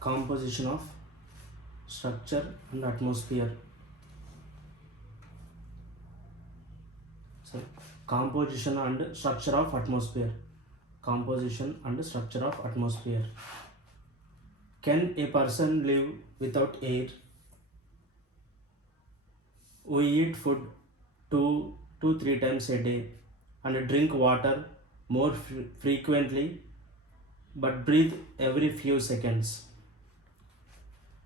Composition of structure and atmosphere. Sorry, composition and structure of atmosphere. Composition and structure of atmosphere. Can a person live without air? We eat food 2 to 3 times a day and drink water more frequently, but breathe every few seconds.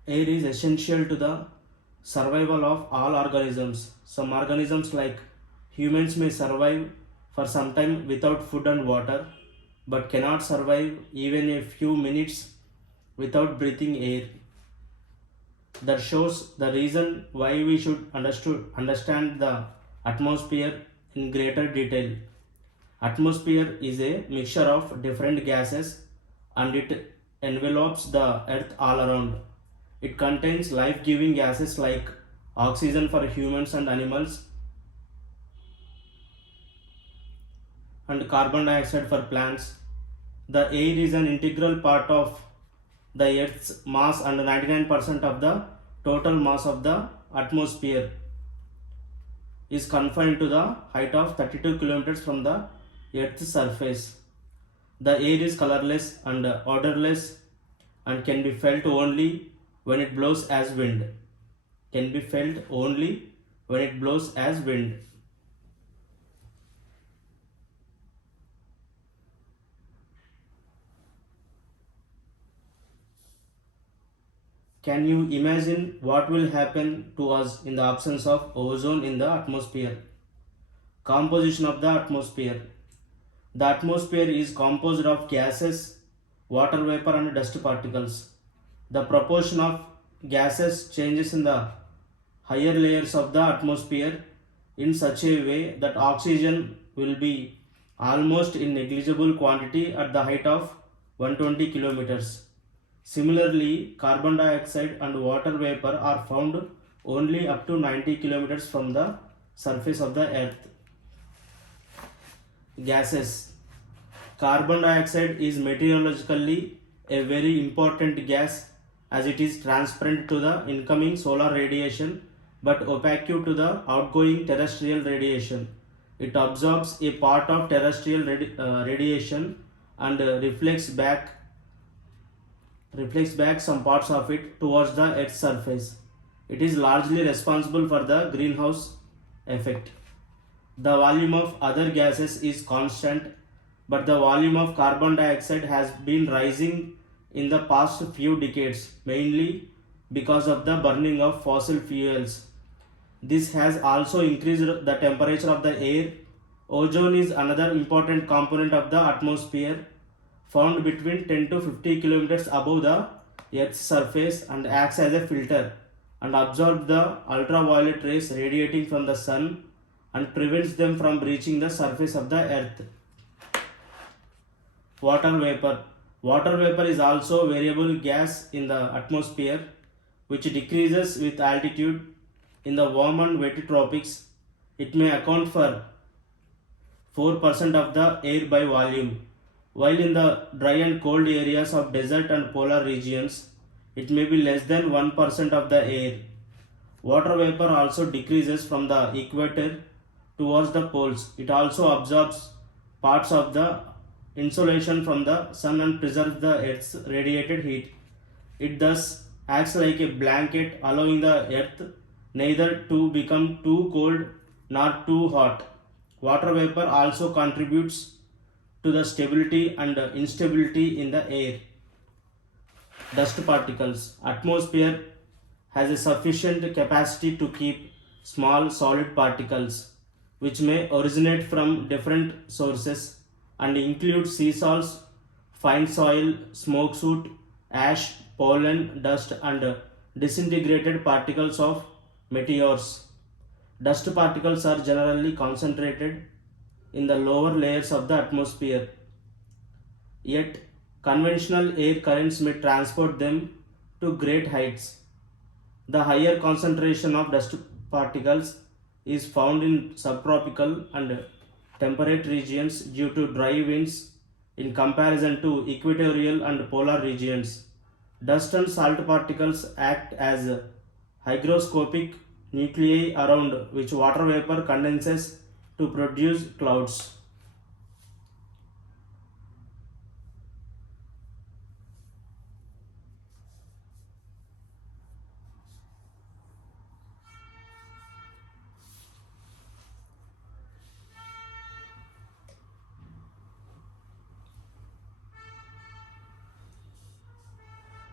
Air is essential to the survival of all organisms. Some organisms, like humans, may survive for some time without food and water, but cannot survive even a few minutes without breathing air. That shows the reason why we should understand the atmosphere in greater detail. Atmosphere is a mixture of different gases and it envelopes the earth all around. It contains life-giving gases like oxygen for humans and animals and carbon dioxide for plants. The air is an integral part of the Earth's mass, and 99% of the total mass of the atmosphere is confined to the height of 32 kilometers from the Earth's surface. The air is colorless and odorless and can be felt only when it blows as wind. Can be felt only when it blows as wind. Can you imagine what will happen to us in the absence of ozone in the atmosphere? Composition of the atmosphere. The atmosphere is composed of gases, water vapor and dust particles. The proportion of gases changes in the higher layers of the atmosphere in such a way that oxygen will be almost in negligible quantity at the height of 120 kilometers. Similarly, carbon dioxide and water vapor are found only up to 90 kilometers from the surface of the earth. Gases. Carbon dioxide is meteorologically a very important gas as it is transparent to the incoming solar radiation but opaque to the outgoing terrestrial radiation. It absorbs a part of terrestrial radiation and reflects back some parts of it towards the Earth's surface. It is largely responsible for the greenhouse effect. The volume of other gases is constant, but the volume of carbon dioxide has been rising in the past few decades, mainly because of the burning of fossil fuels. This has also increased the temperature of the air. Ozone is another important component of the atmosphere, found between 10 to 50 kilometers above the Earth's surface and acts as a filter and absorbs the ultraviolet rays radiating from the sun and prevents them from reaching the surface of the earth. Water vapor. Water vapor is also a variable gas in the atmosphere which decreases with altitude. In the warm and wet tropics, it may account for 4% of the air by volume, while in the dry and cold areas of desert and polar regions, it may be less than 1% of the air. Water vapor also decreases from the equator towards the poles. It also absorbs parts of the insolation from the sun and preserves the earth's radiated heat. It thus acts like a blanket, allowing the earth neither to become too cold nor too hot. Water vapor also contributes to the stability and instability in the air. Dust particles. Atmosphere has a sufficient capacity to keep small solid particles which may originate from different sources and include sea salts, fine soil, smoke soot, ash, pollen, dust and disintegrated particles of meteors. Dust particles are generally concentrated in the lower layers of the atmosphere, yet conventional air currents may transport them to great heights. The higher concentration of dust particles is found in subtropical and temperate regions due to dry winds in comparison to equatorial and polar regions. Dust and salt particles act as hygroscopic nuclei around which water vapor condenses to produce clouds.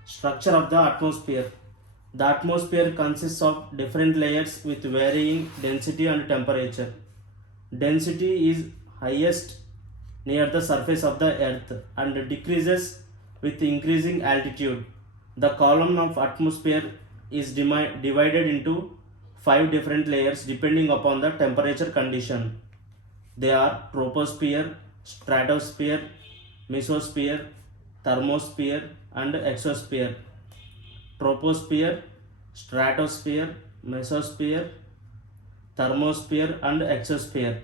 Structure of the atmosphere. The atmosphere consists of different layers with varying density and temperature. Density is highest near the surface of the earth and decreases with increasing altitude. The column of atmosphere is divided into five different layers depending upon the temperature condition. They are troposphere, stratosphere, mesosphere, thermosphere, and exosphere. Troposphere, stratosphere, mesosphere, thermosphere, and exosphere.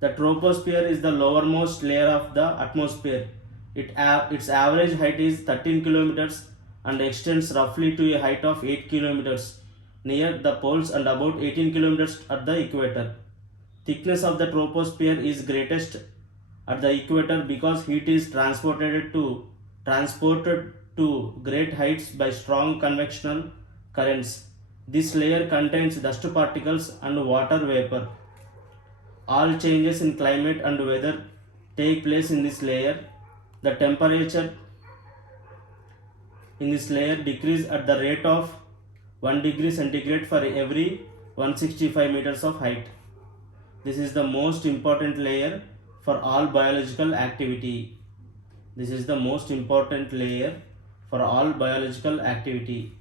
The troposphere is the lowermost layer of the atmosphere. Its average height is 13 kilometers and extends roughly to a height of 8 kilometers near the poles and about 18 kilometers at the equator. Thickness of the troposphere is greatest at the equator because heat is transported to great heights by strong convectional currents. This layer contains dust particles and water vapor. All changes in climate and weather take place in this layer. The temperature in this layer decreases at the rate of 1 degree centigrade for every 165 meters of height. This is the most important layer for all biological activity. This is the most important layer for all biological activity.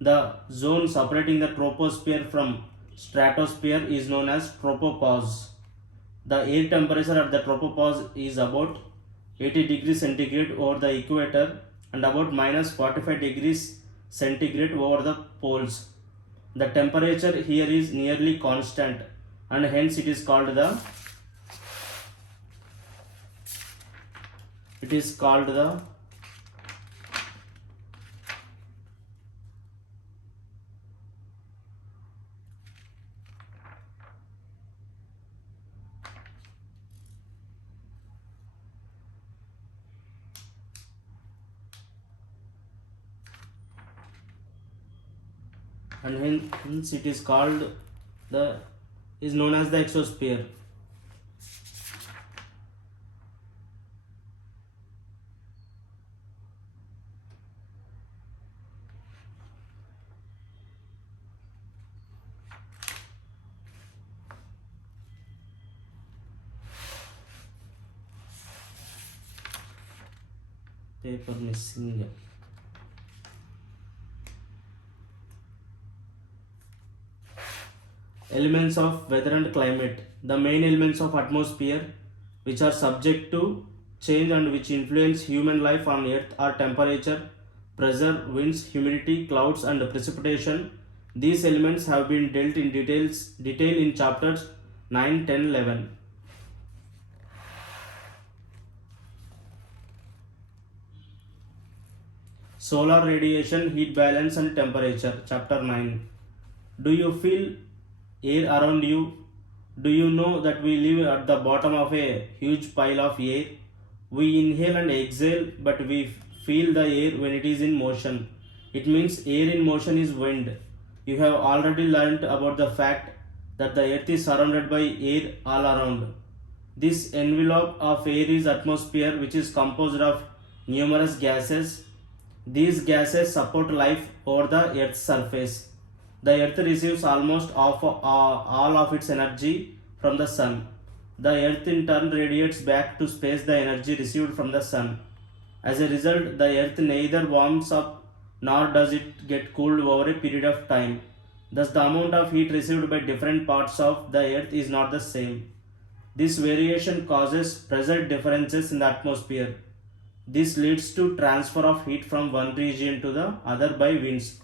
The zone separating the troposphere from stratosphere is known as tropopause. The air temperature at the tropopause is about 80 degrees centigrade over the equator and about minus 45 degrees centigrade over the poles. The temperature here is nearly constant and hence it is called the and hence it is called the is known as the exosphere. Paper missing. Elements of weather and climate. The main elements of atmosphere which are subject to change and which influence human life on earth are temperature, pressure, winds, humidity, clouds and precipitation. These elements have been dealt in detail in chapters 9, 10, 11. Solar radiation, heat balance and temperature. Chapter 9. Do you feel air around you? Do you know that we live at the bottom of a huge pile of air? We inhale and exhale, but we feel the air when it is in motion. It means air in motion is wind. You have already learnt about the fact that the earth is surrounded by air all around. This envelope of air is atmosphere, which is composed of numerous gases. These gases support life over the earth's surface. The earth receives almost all of its energy from the sun. The earth in turn radiates back to space the energy received from the sun. As a result, the earth neither warms up nor does it get cooled over a period of time. Thus, the amount of heat received by different parts of the earth is not the same. This variation causes pressure differences in the atmosphere. This leads to transfer of heat from one region to the other by winds.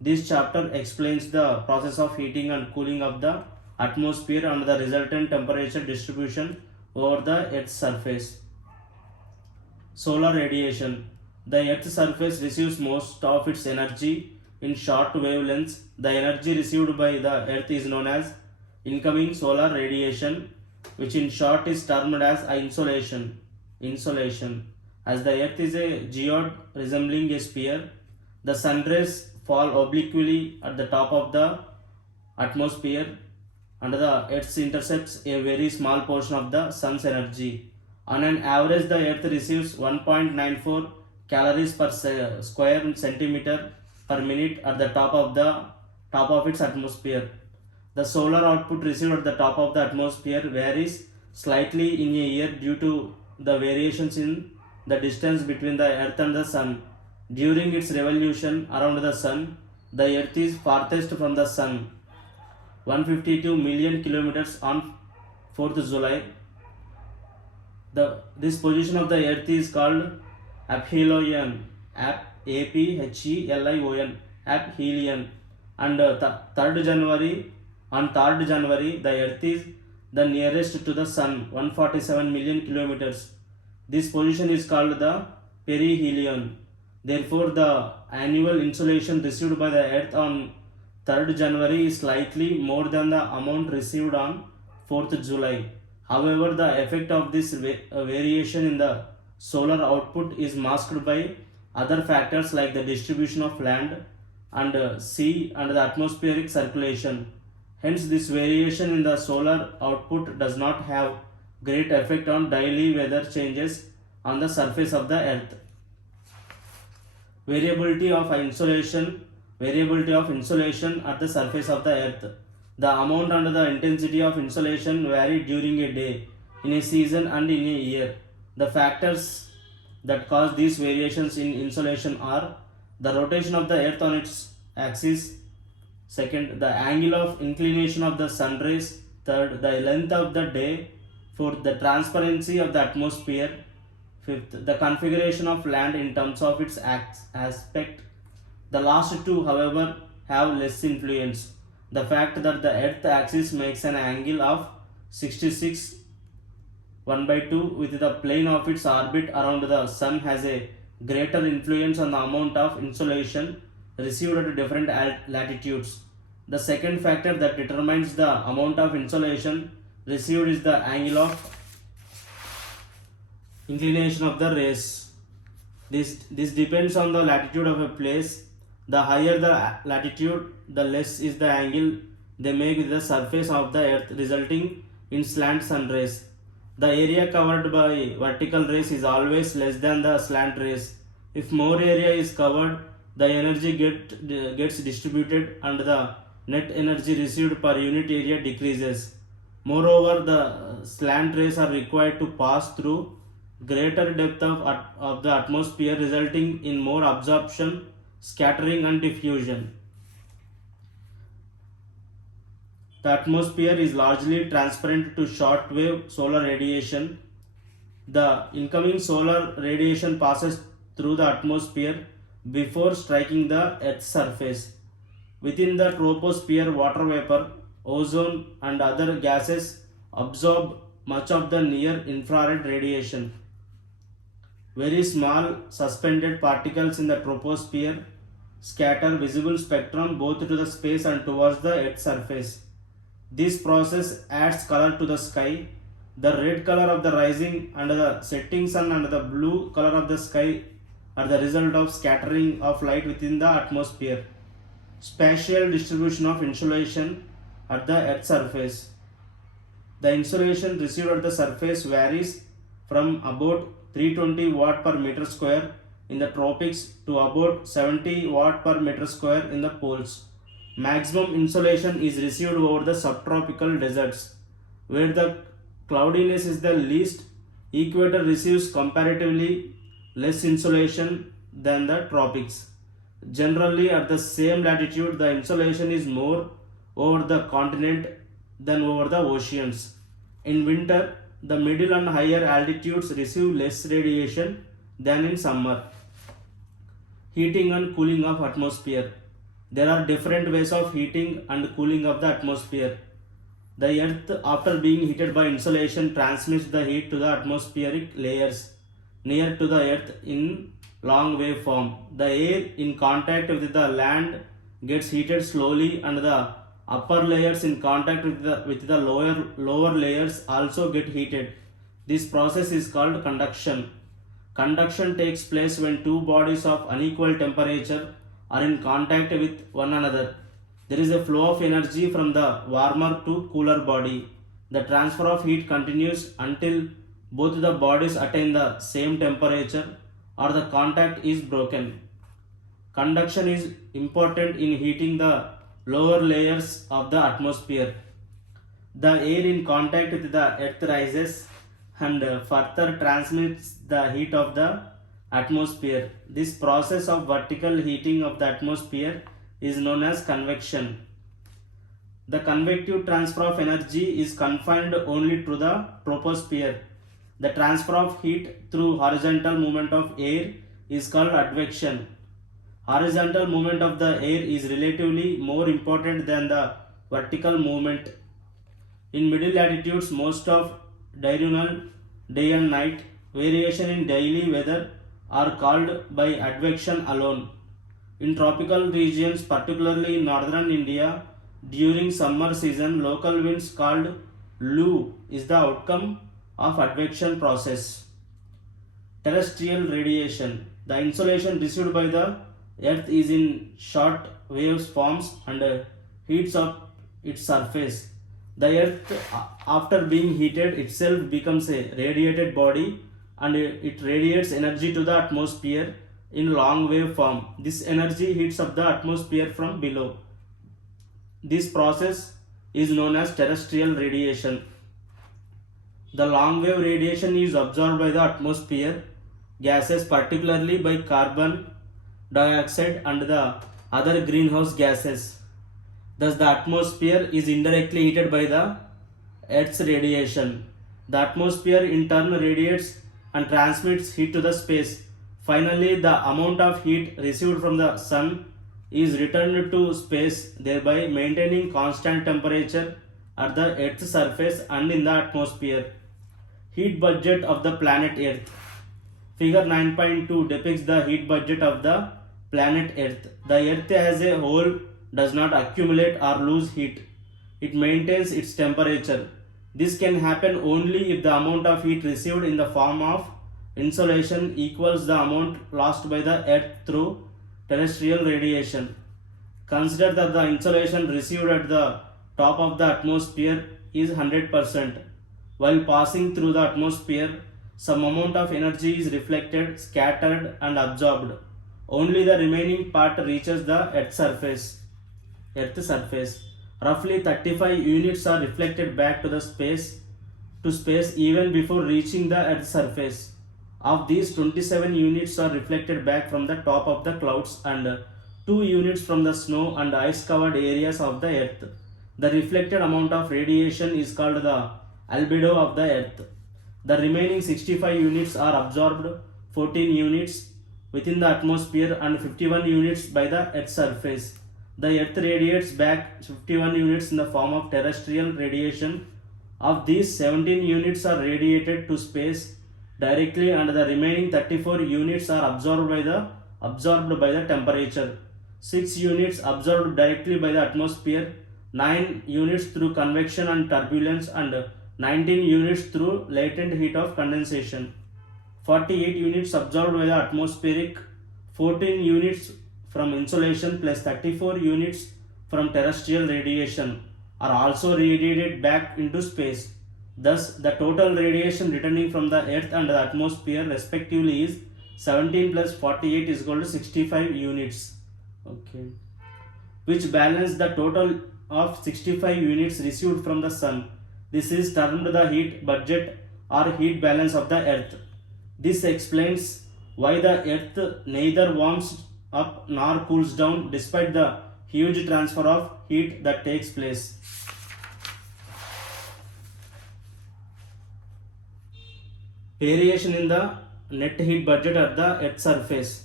This chapter explains the process of heating and cooling of the atmosphere and the resultant temperature distribution over the Earth's surface. Solar radiation. The Earth's surface receives most of its energy in short wavelengths. The energy received by the Earth is known as incoming solar radiation, which in short is termed as insolation. Insolation. As the Earth is a geode resembling a sphere, the sun rays fall obliquely at the top of the atmosphere, and the Earth intercepts a very small portion of the sun's energy. On an average, the Earth receives 1.94 calories per square centimeter per minute at the top of its atmosphere. The solar output received at the top of the atmosphere varies slightly in a year due to the variations in the distance between the Earth and the Sun. During its revolution around the Sun, the Earth is farthest from the Sun, 152 million kilometers on 4th July. This position of the Earth is called aphelion, aphelion, aphelion, and 3rd January. On 3rd January, the Earth is the nearest to the Sun, 147 million kilometers. This position is called the perihelion. Therefore, the annual insolation received by the Earth on 3rd January is slightly more than the amount received on 4th July. However, the effect of this variation in the solar output is masked by other factors like the distribution of land and sea and the atmospheric circulation. Hence, this variation in the solar output does not have great effect on daily weather changes on the surface of the Earth. Variability of insolation at the surface of the Earth. The amount and the intensity of insolation vary during a day, in a season and in a year. The factors that cause these variations in insolation are the rotation of the Earth on its axis, second, the angle of inclination of the sun rays, third, the length of the day, fourth, the transparency of the atmosphere, fifth, the configuration of land in terms of its aspect. The last two, however, have less influence. The fact that the Earth axis makes an angle of 66 1/2 with the plane of its orbit around the Sun has a greater influence on the amount of insolation received at different latitudes. The second factor that determines the amount of insolation received is the angle of inclination of the rays. This depends on the latitude of a place. The higher the latitude, the less is the angle they make with the surface of the Earth, resulting in slant sun rays. The area covered by vertical rays is always less than the slant rays. If more area is covered, the energy gets distributed and the net energy received per unit area decreases. Moreover, the slant rays are required to pass through greater depth of the atmosphere, resulting in more absorption, scattering and diffusion. The atmosphere is largely transparent to short-wave solar radiation. The incoming solar radiation passes through the atmosphere before striking the Earth's surface. Within the troposphere, water vapor, ozone and other gases absorb much of the near-infrared radiation. Very small suspended particles in the troposphere scatter visible spectrum both to the space and towards the Earth's surface. This process adds color to the sky. The red color of the rising and the setting sun and the blue color of the sky are the result of scattering of light within the atmosphere. Spatial distribution of insolation at the Earth's surface. The insolation received at the surface varies from about 320 watt per meter square in the tropics to about 70 watt per meter square in the poles. Maximum insolation is received over the subtropical deserts, where the cloudiness is the least. Equator receives comparatively less insolation than the tropics. Generally, at the same latitude, the insolation is more over the continent than over the oceans. In winter, the middle and higher altitudes receive less radiation than in summer. Heating and cooling of atmosphere. There are different ways of heating and cooling of the atmosphere. The Earth, after being heated by insolation, transmits the heat to the atmospheric layers. near to the earth in long wave form. The air in contact with the land gets heated slowly, and the upper layers in contact with the lower layers also get heated. This process is called conduction. Conduction takes place when two bodies of unequal temperature are in contact with one another. There is a flow of energy from the warmer to cooler body. The transfer of heat continues until both the bodies attain the same temperature or the contact is broken. Conduction is important in heating the lower layers of the atmosphere. The air in contact with the earth rises and further transmits the heat of the atmosphere. This process of vertical heating of the atmosphere is known as convection. The convective transfer of energy is confined only to the troposphere. The transfer of heat through horizontal movement of air is called advection. Horizontal movement of the air is relatively more important than the vertical movement. In middle latitudes, most of diurnal day and night variation in daily weather are called by advection alone. In tropical regions, particularly in northern India, during summer season, local winds called Lu is the outcome of advection process. Terrestrial radiation. The insolation received by the earth is in short waves forms and heats up its surface. The earth, after being heated itself, becomes a radiated body, and it radiates energy to the atmosphere in long wave form. This energy heats up the atmosphere from below. This process is known as terrestrial radiation. The long wave radiation is absorbed by the atmosphere gases, particularly by carbon dioxide and the other greenhouse gases. Thus, the atmosphere is indirectly heated by the Earth's radiation. The atmosphere in turn radiates and transmits heat to the space. Finally, the amount of heat received from the sun is returned to space, thereby maintaining constant temperature at the Earth's surface and in the atmosphere. Heat budget of the planet Earth. Figure 9.2 depicts the heat budget of the planet Earth. The Earth as a whole does not accumulate or lose heat. It maintains its temperature. This can happen only if the amount of heat received in the form of insolation equals the amount lost by the Earth through terrestrial radiation. Consider that the insolation received at the top of the atmosphere is 100%. While passing through the atmosphere, some amount of energy is reflected, scattered, and absorbed. Only the remaining part reaches the Earth's surface. Roughly 35 units are reflected back to space even before reaching the Earth's surface. Of these, 27 units are reflected back from the top of the clouds and 2 units from the snow and ice covered areas of the Earth. The reflected amount of radiation is called the albedo of the Earth. The remaining 65 units are absorbed, 14 units within the atmosphere and 51 units by the Earth's surface. The Earth radiates back 51 units in the form of terrestrial radiation. Of these, 17 units are radiated to space directly, and the remaining 34 units are absorbed by the temperature. 6 units absorbed directly by the atmosphere, 9 units through convection and turbulence, and 19 units through latent heat of condensation. 48 units absorbed by the atmospheric, 14 units from insolation plus 34 units from terrestrial radiation are also radiated back into space. Thus, the total radiation returning from the Earth and the atmosphere respectively is 17 plus 48 is equal to 65 units. Okay, which balance the total of 65 units received from the Sun. This is termed the heat budget or heat balance of the Earth. This explains why the Earth neither warms up nor cools down despite the huge transfer of heat that takes place. Variation in the net heat budget at the Earth's surface.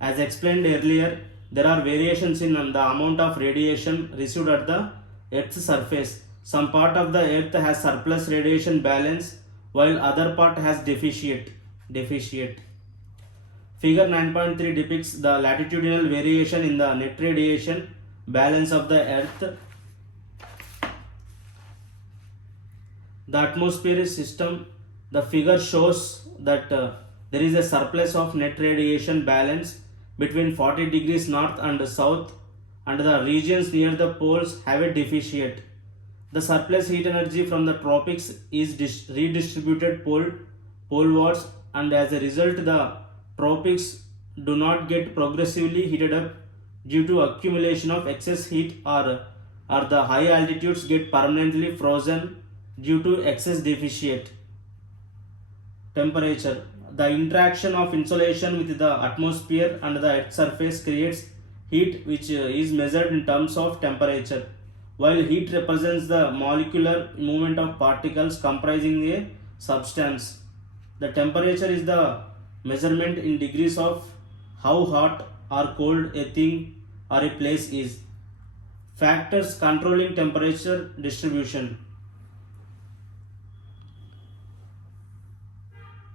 As explained earlier, there are variations in the amount of radiation received at the Earth's surface. Some part of the earth has surplus radiation balance while other part has deficit. Figure 9.3 depicts the latitudinal variation in the net radiation balance of the earth. The atmospheric system, the figure shows that there is a surplus of net radiation balance between 40 degrees north and south, and the regions near the poles have a deficit. The surplus heat energy from the tropics is redistributed polewards, and as a result the tropics do not get progressively heated up due to accumulation of excess heat, or the high altitudes get permanently frozen due to excess deficit. Temperature. The interaction of insolation with the atmosphere and the earth surface creates heat, which is measured in terms of temperature. While heat represents the molecular movement of particles comprising a substance, the temperature is the measurement in degrees of how hot or cold a thing or a place is. Factors controlling temperature distribution.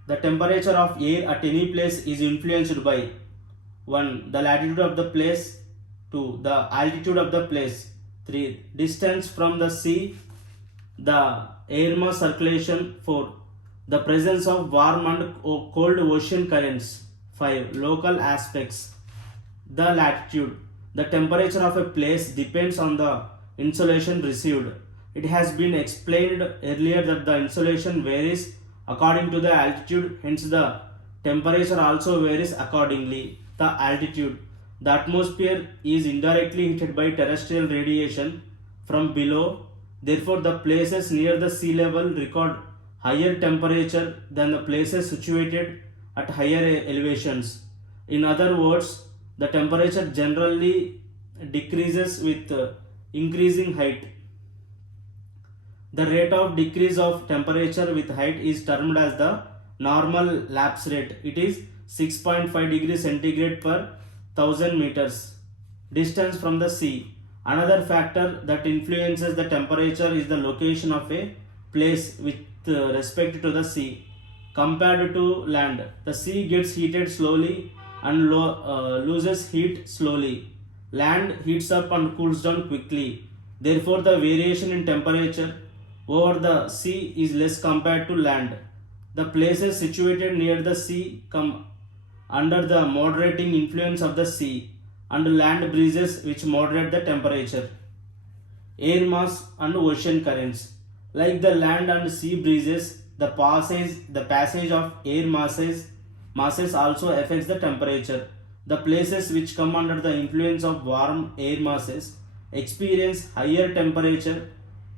The temperature of air at any place is influenced by 1. The latitude of the place, 2. The altitude of the place, 3. Distance from the sea, the air mass circulation, 4. The presence of warm and cold ocean currents, 5. Local aspects. The latitude. The temperature of a place depends on the insolation received. It has been explained earlier that the insolation varies according to the altitude, hence the temperature also varies accordingly. The altitude. The atmosphere is indirectly heated by terrestrial radiation from below. Therefore, the places near the sea level record higher temperature than the places situated at higher elevations. In other words, the temperature generally decreases with increasing height. The rate of decrease of temperature with height is termed as the normal lapse rate. It is 6.5 degrees centigrade per 1000 meters. Distance from the sea. Another factor that influences the temperature is the location of a place with respect to the sea compared to land. The sea gets heated slowly and loses heat slowly. Land heats up and cools down quickly. Therefore, the variation in temperature over the sea is less compared to land. The places situated near the sea come under the moderating influence of the sea and land breezes which moderate the temperature. Air mass and ocean currents. Like the land and sea breezes, the passage of air masses also affects the temperature. The places which come under the influence of warm air masses experience higher temperature,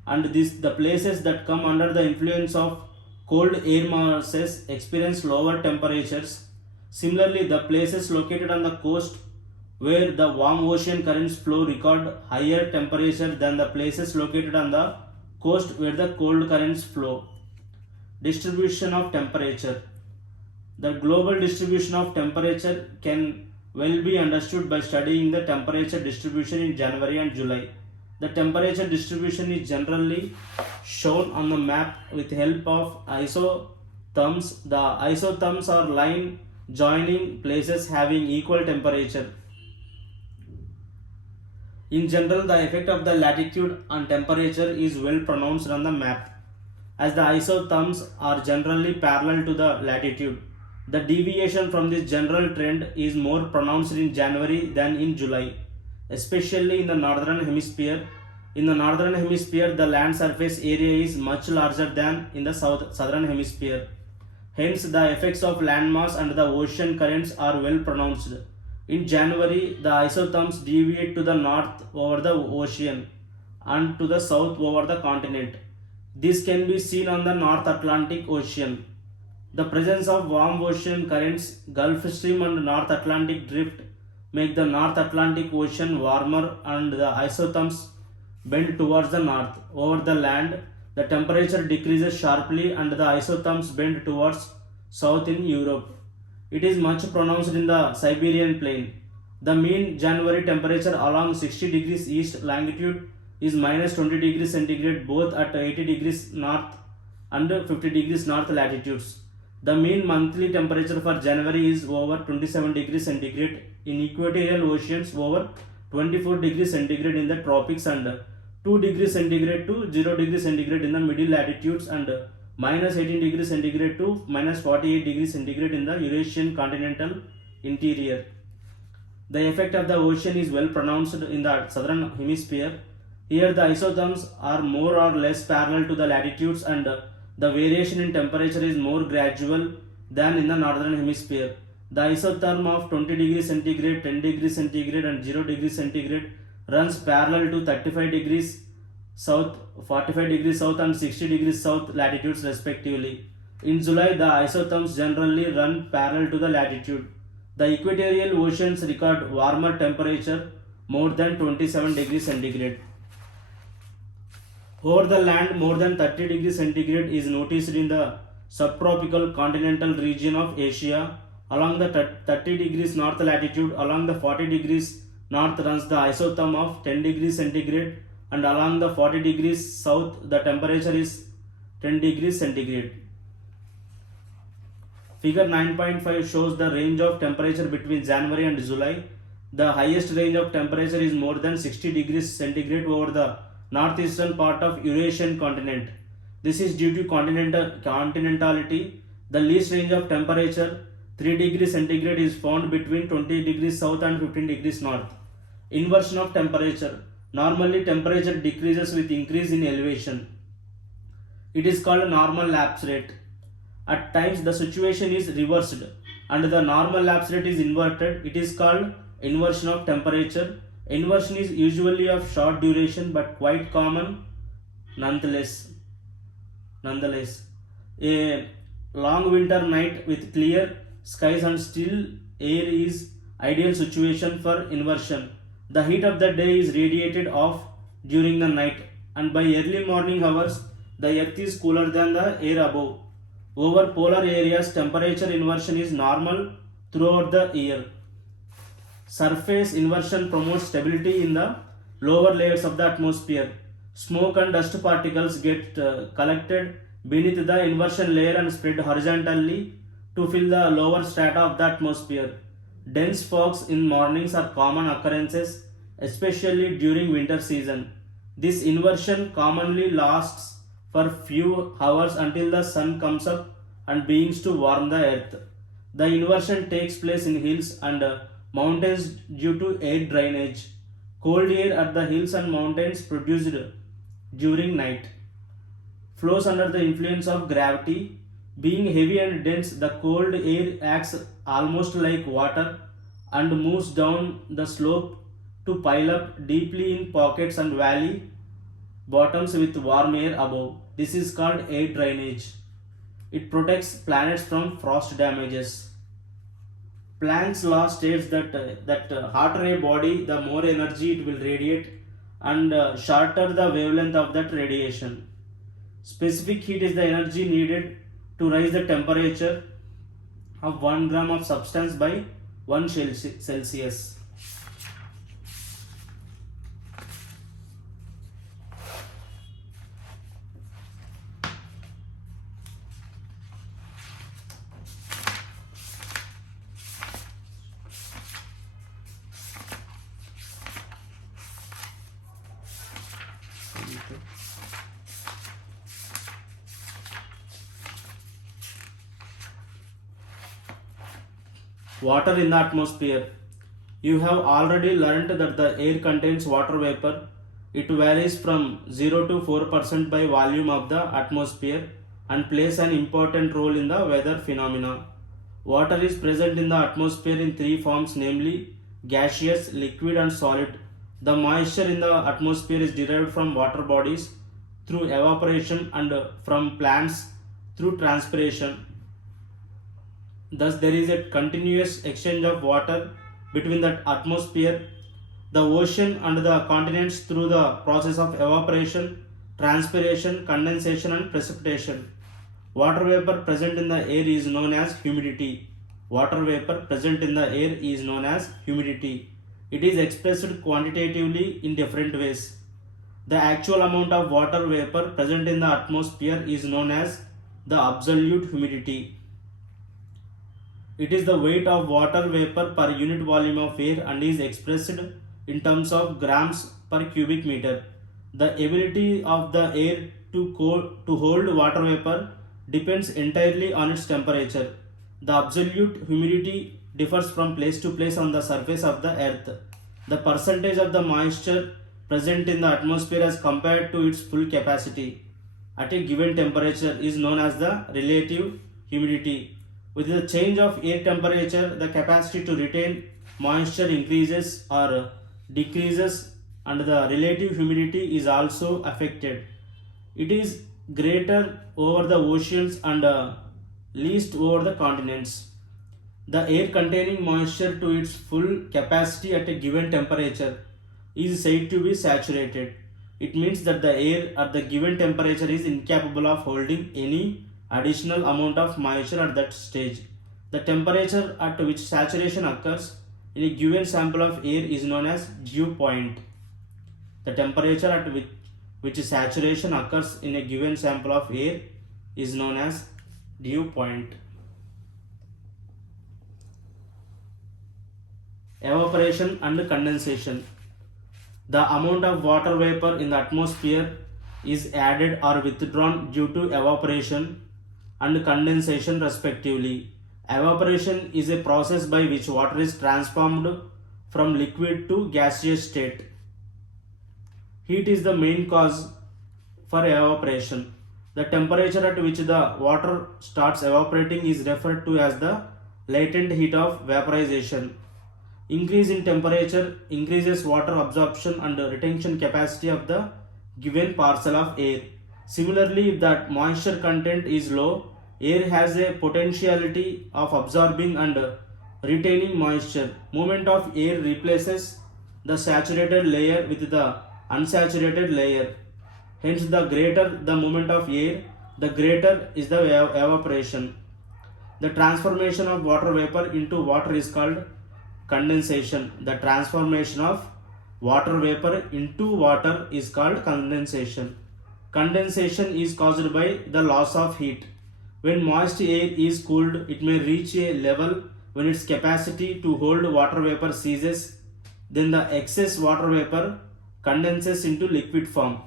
and the places that come under the influence of cold air masses experience lower temperatures. Similarly, the places located on the coast where the warm ocean currents flow record higher temperature than the places located on the coast where the cold currents flow. Distribution of temperature. The global distribution of temperature can well be understood by studying the temperature distribution in January and July. The temperature distribution is generally shown on the map with help of isotherms. The isotherms are line joining places having equal temperature. In general, the effect of the latitude on temperature is well pronounced on the map, as the isotherms are generally parallel to the latitude. The deviation from this general trend is more pronounced in January than in July, especially in the northern hemisphere. In the northern hemisphere, the land surface area is much larger than in the southern hemisphere. Hence, the effects of landmass and the ocean currents are well pronounced. In January, the isotherms deviate to the north over the ocean and to the south over the continent. This can be seen on the North Atlantic Ocean. The presence of warm ocean currents, Gulf Stream and North Atlantic Drift make the North Atlantic Ocean warmer and the isotherms bend towards the north. Over the land, the temperature decreases sharply and the isotherms bend towards south in Europe. It is much pronounced in the Siberian plain. The mean January temperature along 60 degrees east longitude is minus 20 degrees centigrade both at 80 degrees north and 50 degrees north latitudes. The mean monthly temperature for January is over 27 degrees centigrade in equatorial oceans, over 24 degrees centigrade in the tropics, and 2 degrees centigrade to 0 degrees centigrade in the middle latitudes, and minus 18 degrees centigrade to minus 48 degrees centigrade in the Eurasian continental interior. The effect of the ocean is well pronounced in the southern hemisphere. Here the isotherms are more or less parallel to the latitudes, and the variation in temperature is more gradual than in the northern hemisphere. The isotherm of 20 degrees centigrade, 10 degrees centigrade and 0 degrees centigrade runs parallel to 35 degrees south, 45 degrees south and 60 degrees south latitudes respectively. In July, the isotherms generally run parallel to the latitude. The equatorial oceans record warmer temperature more than 27 degrees centigrade. Over the land, more than 30 degrees centigrade is noticed in the subtropical continental region of Asia. Along the 30 degrees north latitude, along the 40 degrees north runs the isotherm of 10 degrees centigrade, and along the 40 degrees south the temperature is 10 degrees centigrade. Figure 9.5 shows the range of temperature between January and July. The highest range of temperature is more than 60 degrees centigrade over the northeastern part of Eurasian continent. This is due to continentality. The least range of temperature, 3 degrees centigrade, is found between 20 degrees south and 15 degrees north. Inversion of temperature. Normally temperature decreases with increase in elevation. It is called normal lapse rate. At times the situation is reversed and the normal lapse rate is inverted. It is called inversion of temperature. Inversion is usually of short duration but quite common nonetheless. A long winter night with clear skies and still air is ideal situation for inversion. The heat of the day is radiated off during the night, and by early morning hours the earth is cooler than the air above. Over polar areas, temperature inversion is normal throughout the year. Surface inversion promotes stability in the lower layers of the atmosphere. Smoke and dust particles get collected beneath the inversion layer and spread horizontally to fill the lower strata of the atmosphere. Dense fogs in mornings are common occurrences, especially during winter season. This inversion commonly lasts for few hours until the sun comes up and begins to warm the earth. The inversion takes place in hills and mountains due to air drainage. Cold air at the hills and mountains produced during night flows under the influence of gravity. Being heavy and dense, the cold air acts almost like water and moves down the slope to pile up deeply in pockets and valley bottoms with warm air above. This is called air drainage. It protects planets from frost damages. Planck's law states that hotter a body, the more energy it will radiate, and shorter the wavelength of that radiation. Specific heat is the energy needed to raise the temperature of 1 gram of substance by 1 Celsius. Water in the atmosphere. You have already learnt that the air contains water vapor. It varies from 0 to 4% by volume of the atmosphere and plays an important role in the weather phenomena. Water is present in the atmosphere in three forms, namely gaseous, liquid and solid. The moisture in the atmosphere is derived from water bodies through evaporation and from plants through transpiration. Thus, there is a continuous exchange of water between the atmosphere, the ocean and the continents through the process of evaporation, transpiration, condensation and precipitation. Water vapor present in the air is known as humidity. Water vapor present in the air is known as humidity. It is expressed quantitatively in different ways. The actual amount of water vapor present in the atmosphere is known as the absolute humidity. It is the weight of water vapor per unit volume of air and is expressed in terms of grams per cubic meter. The ability of the air to hold water vapor depends entirely on its temperature. The absolute humidity differs from place to place on the surface of the earth. The percentage of the moisture present in the atmosphere as compared to its full capacity at a given temperature is known as the relative humidity. With the change of air temperature, the capacity to retain moisture increases or decreases, and the relative humidity is also affected. It is greater over the oceans and least over the continents. The air containing moisture to its full capacity at a given temperature is said to be saturated. It means that the air at the given temperature is incapable of holding any additional amount of moisture at that stage. The temperature at which saturation occurs in a given sample of air is known as dew point. The temperature at which saturation occurs in a given sample of air is known as dew point. Evaporation and condensation. The amount of water vapor in the atmosphere is added or withdrawn due to evaporation and condensation respectively. Evaporation is a process by which water is transformed from liquid to gaseous state. Heat is the main cause for evaporation. The temperature at which the water starts evaporating is referred to as the latent heat of vaporization. Increase in temperature increases water absorption and retention capacity of the given parcel of air. Similarly, if the moisture content is low, air has a potentiality of absorbing and retaining moisture. Movement of air replaces the saturated layer with the unsaturated layer. Hence, the greater the movement of air, the greater is the evaporation. The transformation of water vapor into water is called condensation. The transformation of water vapor into water is called condensation. Condensation is caused by the loss of heat. When moist air is cooled, it may reach a level when its capacity to hold water vapor ceases. Then the excess water vapor condenses into liquid form.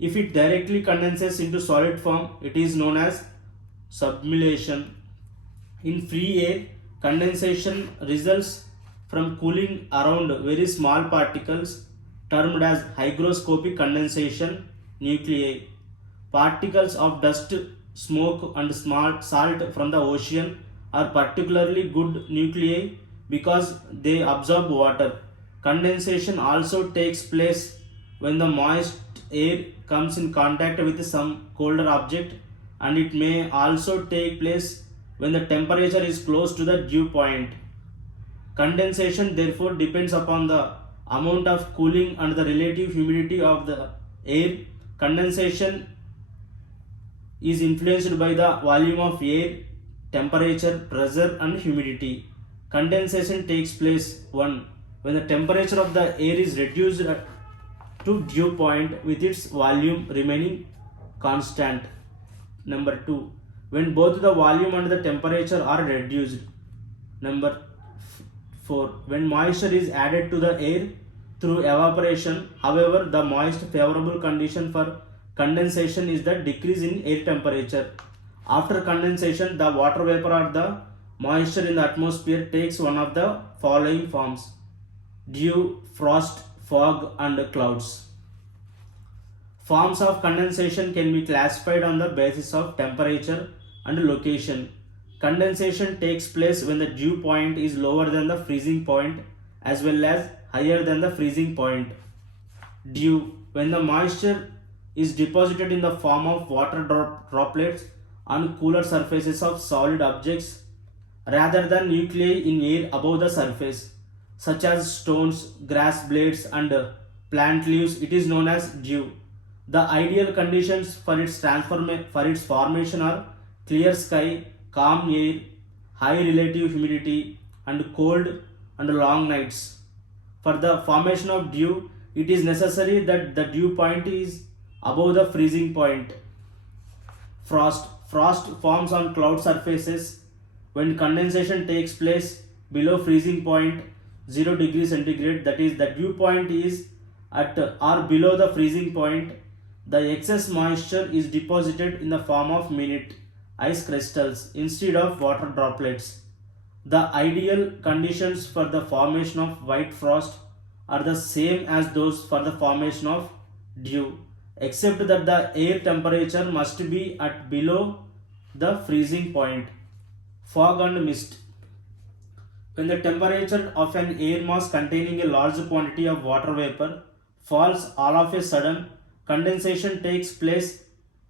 If it directly condenses into solid form, it is known as sublimation. In free air, condensation results from cooling around very small particles termed as hygroscopic condensation nuclei. Particles of dust, smoke and small salt from the ocean are particularly good nuclei because they absorb water. Condensation also takes place when the moist air comes in contact with some colder object, and it may also take place when the temperature is close to the dew point. Condensation therefore depends upon the amount of cooling and the relative humidity of the air. Condensation is influenced by the volume of air, temperature, pressure and humidity. Condensation takes place 1. When the temperature of the air is reduced to dew point with its volume remaining constant. Number 2. When both the volume and the temperature are reduced. Number 4. When moisture is added to the air through evaporation. However, the most favorable condition for condensation is the decrease in air temperature. After condensation, the water vapor or the moisture in the atmosphere takes one of the following forms: dew, frost, fog and clouds. Forms of condensation can be classified on the basis of temperature and location. Condensation takes place when the dew point is lower than the freezing point as well as higher than the freezing point. Dew, when the moisture is deposited in the form of water droplets on cooler surfaces of solid objects rather than nuclei in air above the surface, such as stones, grass blades and plant leaves, it is known as dew. The ideal conditions for its formation are clear sky, calm air, high relative humidity and cold and long nights. For the formation of dew, it is necessary that the dew point is above the freezing point. Frost forms on cloud surfaces when condensation takes place below freezing point 0 degrees centigrade, that is the dew point is at or below the freezing point. The excess moisture is deposited in the form of minute ice crystals instead of water droplets. The ideal conditions for the formation of white frost are the same as those for the formation of dew, except that the air temperature must be at below the freezing point. Fog and mist. When the temperature of an air mass containing a large quantity of water vapor falls all of a sudden, condensation takes place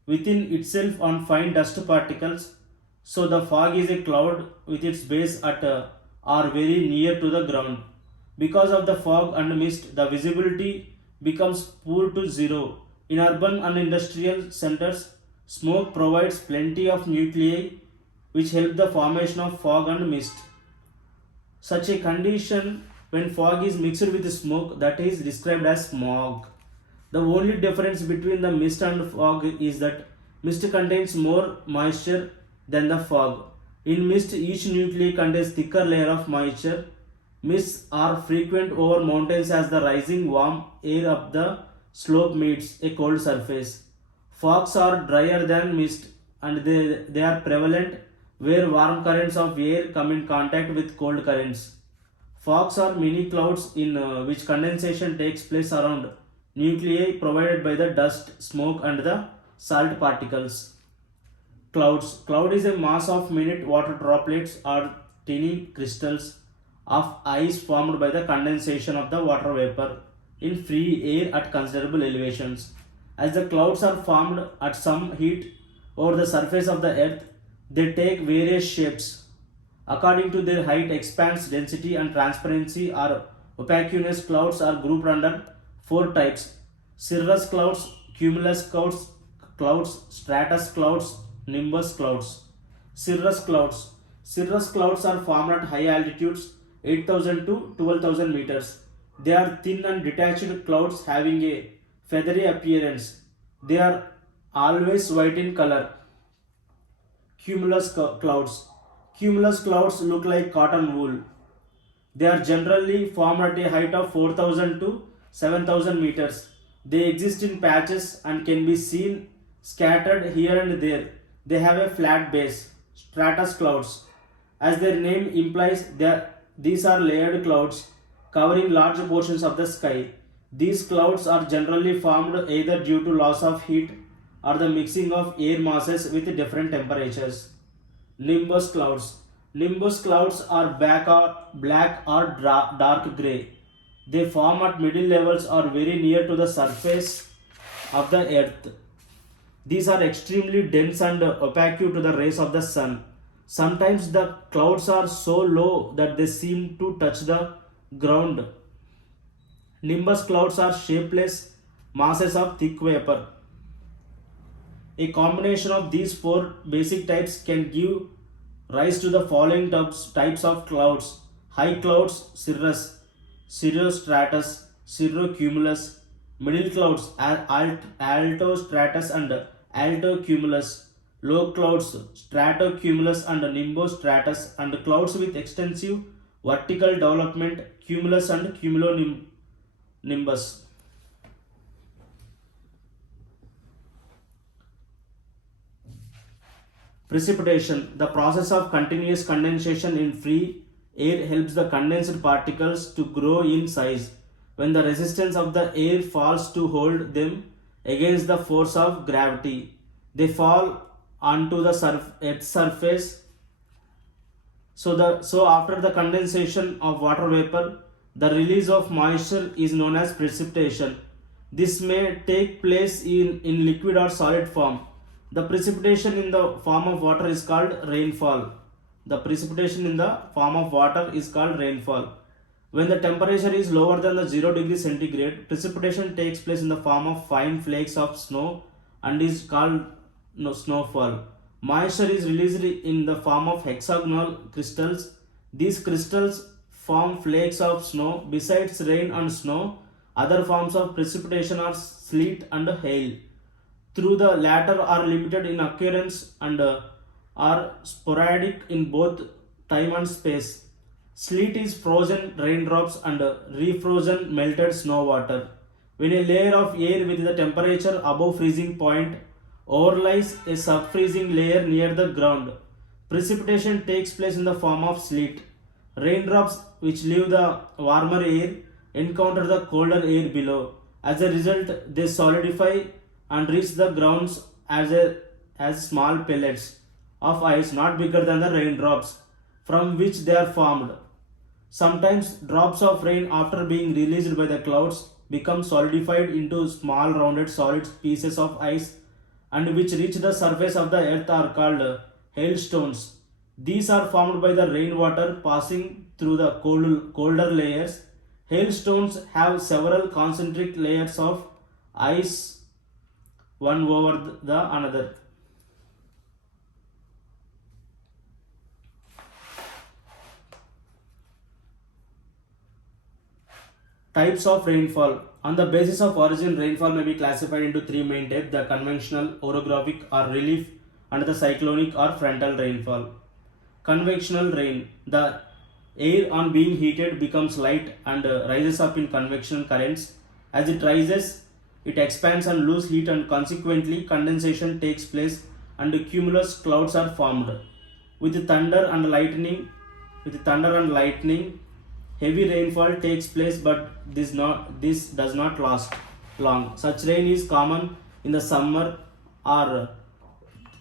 within itself on fine dust particles. So the fog is a cloud with its base at or very near to the ground. Because of the fog and mist, the visibility becomes poor to zero. In urban and industrial centers, smoke provides plenty of nuclei which help the formation of fog and mist. Such a condition when fog is mixed with smoke, that is described as smog. The only difference between the mist and fog is that mist contains more moisture than the fog. In mist, each nuclei contains thicker layer of moisture. Mists are frequent over mountains as the rising warm air up the slope meets a cold surface. Fogs are drier than mist and they are prevalent where warm currents of air come in contact with cold currents. Fogs are mini clouds in which condensation takes place around nuclei provided by the dust, smoke and the salt particles. Clouds. Cloud is a mass of minute water droplets or tiny crystals of ice formed by the condensation of the water vapor in free air at considerable elevations. As the clouds are formed at some heat over the surface of the earth, they take various shapes. According to their height, expanse, density and transparency or opaqueness, clouds are grouped under four types: cirrus clouds, cumulus clouds, stratus clouds, nimbus clouds. Cirrus clouds. Cirrus clouds are formed at high altitudes 8,000 to 12,000 meters. They are thin and detached clouds having a feathery appearance. They are always white in color. Cumulus clouds. Cumulus clouds look like cotton wool. They are generally formed at a height of 4,000 to 7,000 meters. They exist in patches and can be seen scattered here and there. They have a flat base. Stratus clouds. As their name implies, these are layered clouds covering large portions of the sky. These clouds are generally formed either due to loss of heat or the mixing of air masses with different temperatures. Nimbus clouds. Nimbus clouds are black or dark grey. They form at middle levels or very near to the surface of the earth. These are extremely dense and opaque to the rays of the sun. Sometimes the clouds are so low that they seem to touch the ground. Nimbus clouds are shapeless masses of thick vapor. A combination of these four basic types can give rise to the following types of clouds: high clouds, cirrus, cirrostratus, cirrocumulus; middle clouds, altostratus and altocumulus; low clouds, stratocumulus and nimbostratus; and clouds with extensive vertical development, cumulus and cumulonimbus. Precipitation. The process of continuous condensation in free air helps the condensed particles to grow in size. When the resistance of the air falls to hold them against the force of gravity, they fall onto the Earth's surface. So after the condensation of water vapor, the release of moisture is known as precipitation. This may take place in liquid or solid form. The precipitation in the form of water is called rainfall. The precipitation in the form of water is called rainfall. When the temperature is lower than the 0 degree centigrade, precipitation takes place in the form of fine flakes of snow and is called snowfall. Moisture is released in the form of hexagonal crystals. These crystals form flakes of snow. Besides rain and snow, Other forms of precipitation are sleet and hail. Through the latter are limited in occurrence and are sporadic in both time and space. Sleet is frozen raindrops and refrozen melted snow water. When a layer of air with the temperature above freezing point overlies a sub-freezing layer near the ground, precipitation takes place in the form of sleet. Raindrops which leave the warmer air encounter the colder air below. As a result, they solidify and reach the grounds as small pellets of ice not bigger than the raindrops from which they are formed. Sometimes drops of rain after being released by the clouds become solidified into small rounded solid pieces of ice and which reach the surface of the earth are called hailstones. These are formed by the rainwater passing through the colder layers. Hailstones have several concentric layers of ice one over the another. Types of rainfall. On the basis of origin, rainfall may be classified into three main types: the conventional, orographic or relief, and the cyclonic or frontal rainfall. Convectional rain. The air on being heated becomes light and rises up in convection currents. As it rises, it expands and loses heat and consequently condensation takes place and cumulus clouds are formed. With thunder and lightning, heavy rainfall takes place, but this does not last long. Such rain is common in the summer or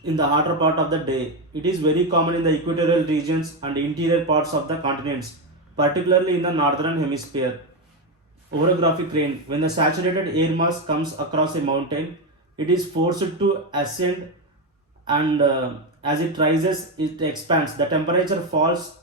in the hotter part of the day. It is very common in the equatorial regions and interior parts of the continents, particularly in the northern hemisphere. Orographic rain. When the saturated air mass comes across a mountain, it is forced to ascend and as it rises, it expands. The temperature falls,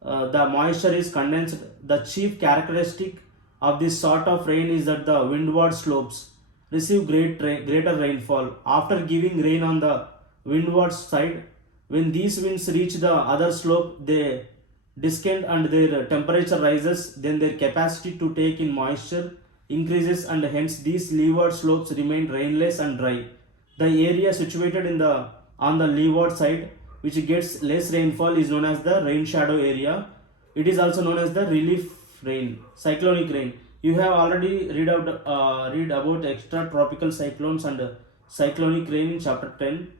the moisture is condensed. The chief characteristic of this sort of rain is that the windward slopes receive greater rainfall. After giving rain on the windward side, when these winds reach the other slope, they descend and their temperature rises, then their capacity to take in moisture increases and hence these leeward slopes remain rainless and dry. The area situated on the leeward side which gets less rainfall is known as the rain shadow area. It is also known as the relief rain. Cyclonic rain. You have already read about extra tropical cyclones and cyclonic rain in chapter 10.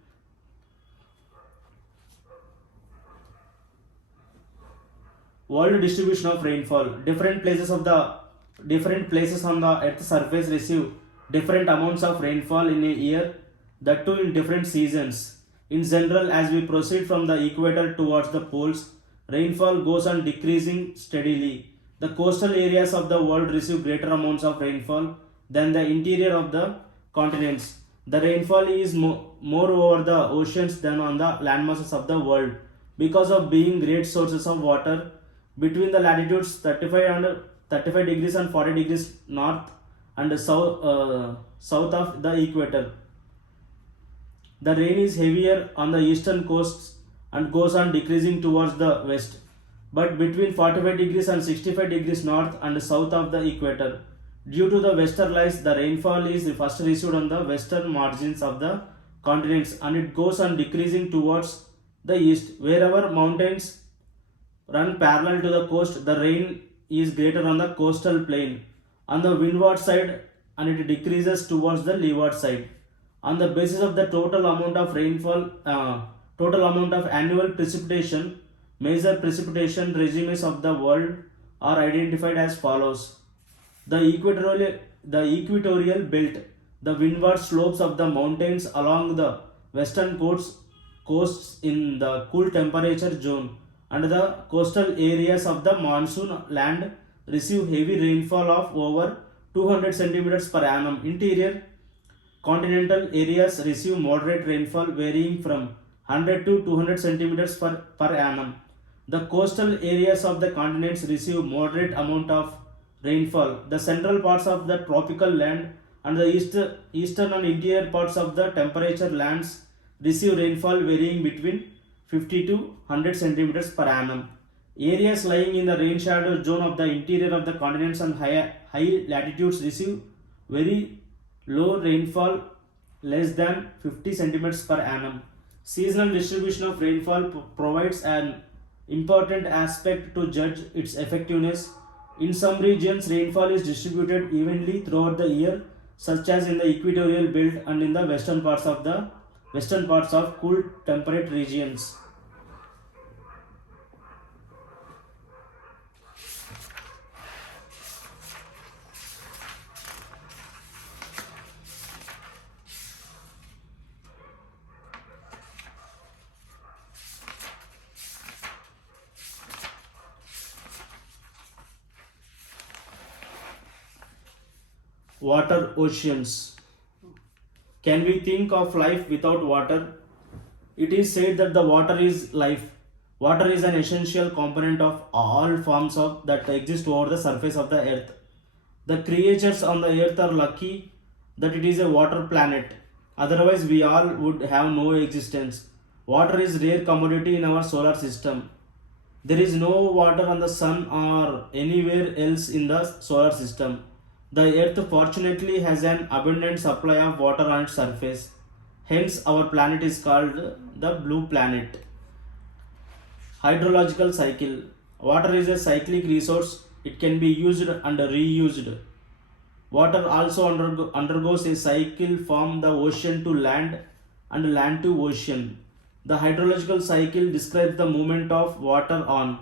World distribution of rainfall. Different places on the earth's surface receive different amounts of rainfall in a year, that too in different seasons. In general, as we proceed from the equator towards the poles, rainfall goes on decreasing steadily. The coastal areas of the world receive greater amounts of rainfall than the interior of the continents. The rainfall is more over the oceans than on the landmasses of the world because of being great sources of water between the latitudes 35 degrees and 40 degrees north and south of the equator. The rain is heavier on the eastern coasts and goes on decreasing towards the west, but between 45 degrees and 65 degrees north and south of the equator. Due to the western lights, the rainfall is first received on the western margins of the continents and it goes on decreasing towards the east. Wherever mountains run parallel to the coast, the rain is greater on the coastal plain on the windward side and it decreases towards the leeward side. On the basis of the total amount of rainfall, total amount of annual precipitation, major precipitation regimes of the world are identified as follows. The equatorial belt, the windward slopes of the mountains along the western coasts in the cool temperature zone, and the coastal areas of the monsoon land receive heavy rainfall of over 200 centimeters per annum. Interior continental areas receive moderate rainfall varying from 100 to 200 centimeters per annum. The coastal areas of the continents receive moderate amount of rainfall. The central parts of the tropical land and the eastern and interior parts of the temperature lands receive rainfall varying between 50 to 100 centimeters per annum. Areas lying in the rain shadow zone of the interior of the continents and high latitudes receive very low rainfall, less than 50 centimeters per annum. Seasonal distribution of rainfall provides an important aspect to judge its effectiveness. In some regions, rainfall is distributed evenly throughout the year, such as in the equatorial belt and in the western parts of cool temperate regions. Water oceans. Can we think of life without water? It is said that the water is life. Water is an essential component of all forms of that exist over the surface of the earth. The creatures on the earth are lucky that it is a water planet. Otherwise, we all would have no existence. Water is rare commodity in our solar system. There is no water on the sun or anywhere else in the solar system. The earth fortunately has an abundant supply of water on its surface. Hence, our planet is called the blue planet. Hydrological cycle. Water is a cyclic resource. It can be used and reused. Water also undergoes a cycle from the ocean to land and land to ocean. The hydrological cycle describes the movement of water on,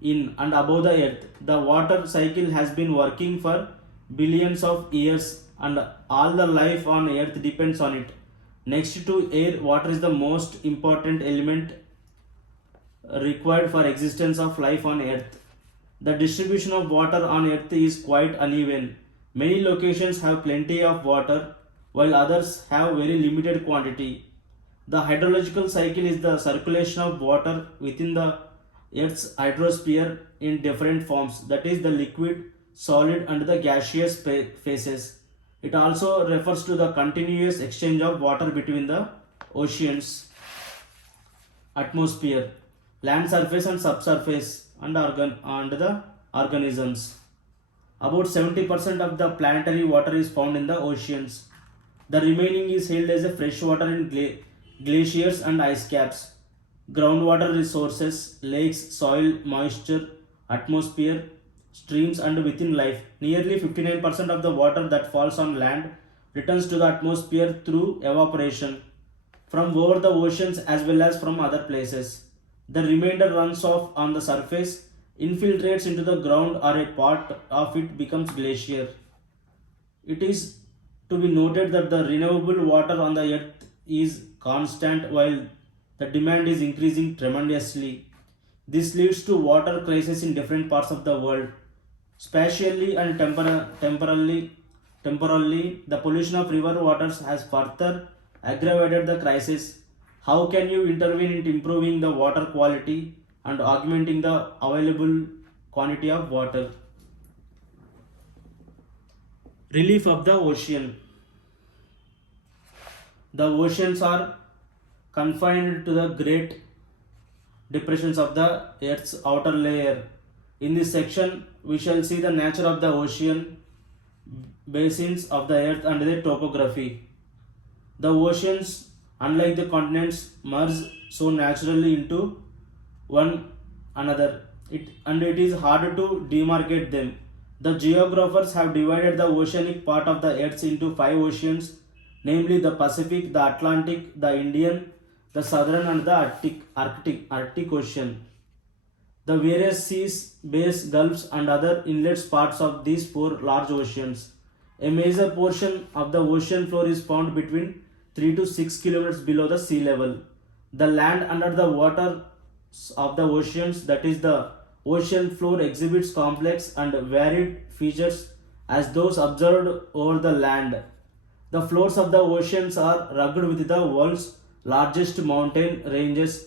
in, and above the earth. The water cycle has been working for billions of years and all the life on earth depends on it. Next to air, water is the most important element required for existence of life on earth. The distribution of water on earth is quite uneven. Many locations have plenty of water while others have very limited quantity. The hydrological cycle is the circulation of water within the earth's hydrosphere in different forms, that is the liquid, solid and the gaseous phases. It also refers to the continuous exchange of water between the oceans, atmosphere, land surface and subsurface and the organisms. About 70% of the planetary water is found in the oceans. The remaining is held as a fresh water in glaciers and ice caps, groundwater resources, lakes, soil, moisture, atmosphere, streams and within life. Nearly 59% of the water that falls on land returns to the atmosphere through evaporation from over the oceans as well as from other places. The remainder runs off on the surface, infiltrates into the ground or a part of it becomes glacier. It is to be noted that the renewable water on the earth is constant while the demand is increasing tremendously. This leads to water crisis in different parts of the world. Spatially and temporally, the pollution of river waters has further aggravated the crisis. How can you intervene in improving the water quality and augmenting the available quantity of water? Relief of the ocean. The oceans are confined to the great depressions of the earth's outer layer. In this section, we shall see the nature of the ocean basins of the earth and their topography. The oceans, unlike the continents, merge so naturally into one another, it is hard to demarcate them. The geographers have divided the oceanic part of the earth into 5 oceans, namely the Pacific, the Atlantic, the Indian, the Southern and the Arctic Ocean. The various seas, bays, gulfs and other inlets parts of these 4 large oceans. A major portion of the ocean floor is found between 3 to 6 kilometers below the sea level. The land under the water of the oceans, that is the ocean floor, exhibits complex and varied features as those observed over the land. The floors of the oceans are rugged with the world's largest mountain ranges